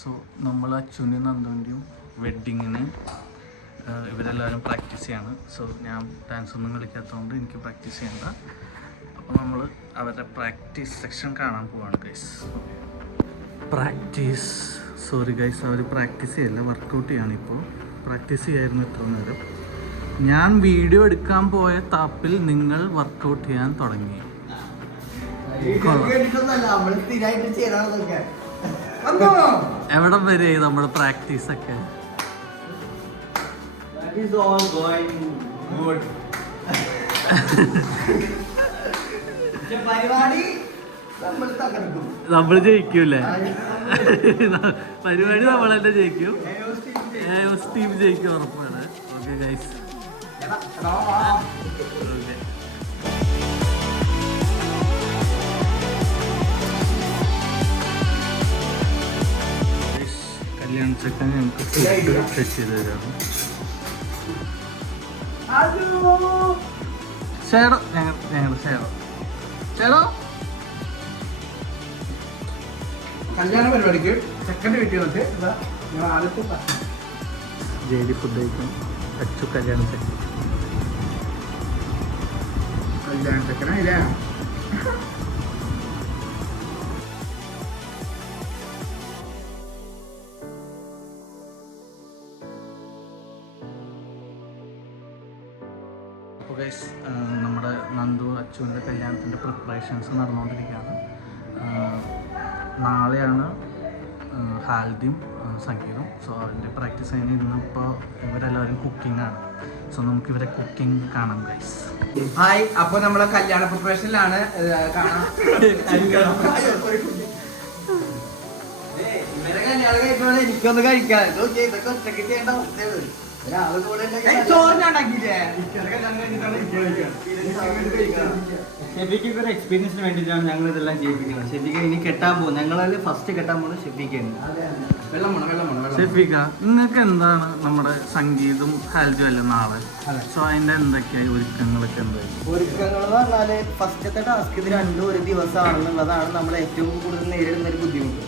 So നമ്മൾ അച്ഛൻ്റെയും നന്ദുവിൻ്റെയും വെഡ്ഡിങ്ങിന് ഇവരെല്ലാവരും പ്രാക്ടീസ് ചെയ്യാണ്. സോ ഞാൻ ഡാൻസ് ഒന്നും കളിക്കാത്തതുകൊണ്ട് എനിക്ക് പ്രാക്ടീസ് ചെയ്യണ്ട. അപ്പോൾ നമ്മൾ അവരുടെ പ്രാക്ടീസ് സെക്ഷൻ കാണാൻ പോവാണ് ഗൈസ്. പ്രാക്ടീസ് സോറി ഗൈസ്, അവർ പ്രാക്ടീസ് ചെയ്യല്ല, വർക്കൗട്ട് ചെയ്യാണ്. ഇപ്പോൾ പ്രാക്ടീസ് ചെയ്യായിരുന്നു ഇത്ര നേരം. ഞാൻ വീഡിയോ എടുക്കാൻ പോയ താപ്പിൽ നിങ്ങൾ വർക്കൗട്ട് ചെയ്യാൻ തുടങ്ങി. എവിടം വരെ നമ്മുടെ പ്രാക്ടീസ് ഒക്കെ? നമ്മൾ ജയിക്കൂലേ? പരിപാടി നമ്മളെന്നെ ജയിക്കും, ടീം ജയിക്കും ഉറപ്പാണ്. ഓക്കെ ഗൈസ്, കല്യാണ ചെക്കൻ ഞങ്ങൾക്ക് ഫുഡ് സെറ്റ് ചെയ്ത് തരാണ്. ചേടോ ഞങ്ങളുടെ ചേടോ കല്യാണ പരിപാടിക്ക് സെക്കൻഡ് വീട്ടിൽ വന്നിട്ട് ആദ്യത്തെ ജയിലി ഫുഡ് കഴിക്കും. അച്ചു കല്യാണ ചെക്കനായില്ലേ? അപ്പോൾ ഗൈസ്, നമ്മുടെ നന്ദു അച്ചുവിൻ്റെ കല്യാണത്തിൻ്റെ പ്രിപ്പറേഷൻസ് നടന്നുകൊണ്ടിരിക്കുകയാണ്. നാളെയാണ് ഹാൽദിയും സംഗീതം. സോ അതിൻ്റെ പ്രാക്ടീസ് കഴിഞ്ഞ് ഇന്നിപ്പോൾ ഇവരെല്ലാവരും കുക്കിംഗ് ആണ്. സോ നമുക്ക് ഇവരെ കുക്കിംഗ് കാണാം ഗൈസ്. ഹായ്, അപ്പോൾ നമ്മളെ കല്യാണ പ്രിപ്പറേഷനിലാണ് കാണാം. ഇവരെ കല്യാണം കഴിക്കുമ്പോൾ എനിക്കൊന്ന് കഴിക്കാൻ ഇതൊക്കെ ഒറ്റയ്ക്ക് ചെയ്യേണ്ട അവസ്ഥയാണ്. ഷെഫിക്ക് ഒരു എക്സ്പീരിയൻസിന് വേണ്ടിയിട്ടാണ് ഞങ്ങൾ ഇതെല്ലാം ചെയ്യിപ്പിക്കുന്നത്. ഷെഫിക്ക് ഇനി കെട്ടാൻ പോകും, ഞങ്ങളതിൽ ഫസ്റ്റ് കെട്ടാൻ പോകുന്നത് ഷെഫിക്കാണ്. ഷെഫീഖ, നിങ്ങൾക്ക് എന്താണ് നമ്മുടെ സംഗീതം ഹാൽജും അല്ലേ നാളെ? സോ അതിൻ്റെ എന്തൊക്കെയായി ഒരുക്കങ്ങളൊക്കെ എന്തായാലും? ഒരുക്കങ്ങൾ എന്ന് പറഞ്ഞാൽ ഫസ്റ്റത്തെ ടാസ്ക് ഇത് രണ്ടും ഒരു ദിവസമാണെന്നുള്ളതാണ് നമ്മൾ ഏറ്റവും കൂടുതൽ നേരിടുന്ന ഒരു ബുദ്ധിമുട്ട്.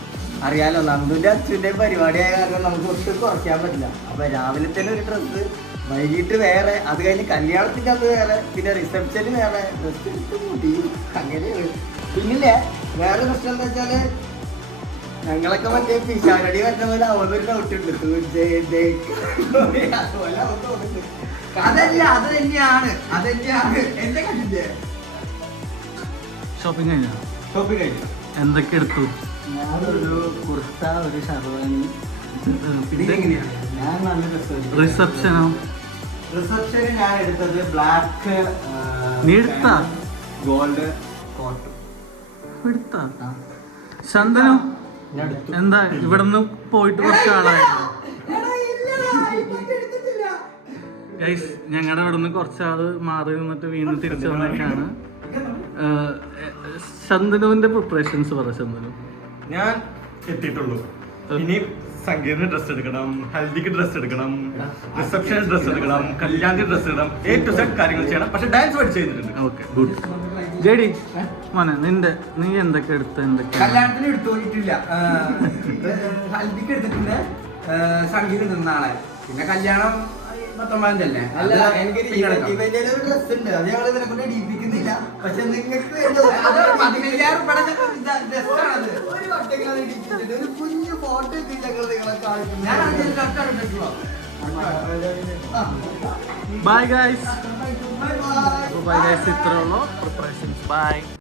അറിയാലോ, നന്ദുവിൻ്റെ അച്ഛൻ്റെ പരിപാടിയായ കാരണം നമുക്ക് ഒട്ടും കുറയ്ക്കാൻ പറ്റില്ല. അപ്പോൾ രാവിലെ തന്നെ ഒരു ഡ്രസ്സ്, വൈകിട്ട് വേറെ, അത് കഴിഞ്ഞ് കല്യാണത്തിൻ്റെ അത് വേറെ, പിന്നെ റിസപ്ഷന് വേറെ, ഡ്രസ്സ് എടുത്ത് മുടി, അങ്ങനെയാണ്. പിന്നില്ലേ വേറെ പ്രശ്നം എന്താ വെച്ചാൽ ഞങ്ങളൊക്കെ മറ്റേ പിശാരടി വരുന്ന പോലെ അവനൊരു ഡൗട്ടുണ്ട്. അതല്ല, അത് തന്നെയാണ് എന്റെ കണ്ടില്ലേ. ഷോപ്പിംഗ് കഴിഞ്ഞോ? ഷോപ്പിംഗ് കഴിഞ്ഞു. എന്തൊക്കെ എടുത്തു? ഞാനൊരു കുർത്ത, ഒരു ഷർവാനി. പിന്നെ ഞാൻ നല്ല ഡ്രസ്സ്. റിസപ്ഷനോ? റിസപ്ഷന് ഞാൻ എടുത്തത് ബ്ലാക്ക്, നീ എടുത്താ? ഗോൾഡ് കോട്ട് എടുത്താ? ചന്ദനോ? ഞാൻ എടുത്തു. എന്താ ഇവിടുന്ന് പോയിട്ട് കുറച്ച് ആളായിരുന്നു ഗൈസ്. ഞങ്ങളുടെ ഇവിടെ നിന്ന് കുറച്ചാള് മാറി നിന്നിട്ട് വീണ്ടും തിരിച്ചു വന്നേക്കാണ്. ചന്ദനുവിന്റെ പ്രിപ്പറേഷൻസ് പറ. ചന്ദനു, ഞാൻ എത്തിയിട്ടുള്ളൂ. ഇനി സംഗീതത്തിന് ഡ്രസ്സ് എടുക്കണം, ഹൽദിക്ക് ഡ്രസ്സ് എടുക്കണം, റിസപ്ഷന് ഡ്രസ്സ് എടുക്കണം, കല്യാണത്തിന് ഡ്രസ്സ് ഇടണം, A to Z കാര്യങ്ങൾ ചെയ്യണം. പക്ഷെ ഡാൻസ് പഠിച്ചു ചെയ്തിട്ടുണ്ട്. Okay, good. ജെഡി മോനെ, നീ എന്തൊക്കെ എടുത്ത? എന്തൊക്കെ കല്യാണത്തിന് എടുത്തോണ്ടിട്ടില്ല, ഹൽദിക്ക് എടുത്തിട്ടുണ്ട്, സംഗീതം നിന്നാളെ. പിന്നെ കല്യാണം 19 അല്ലേ? അല്ല, എനിക്കൊരു ഡ്രസ് ഉണ്ട്, അത് ഞങ്ങൾ ഇതിനെ കൊണ്ട് ഇടിപ്പിക്കുന്നില്ല. പക്ഷെ നിങ്ങൾക്ക് ഒരു കുഞ്ഞു ഫോട്ടോ നിങ്ങളെ കാണിക്കുന്നു. Bye guys. ബൈ ഗൈസ്, ഇത്രേ ഉള്ളൂ പ്രിപ്പറേഷൻസ്. ബൈ.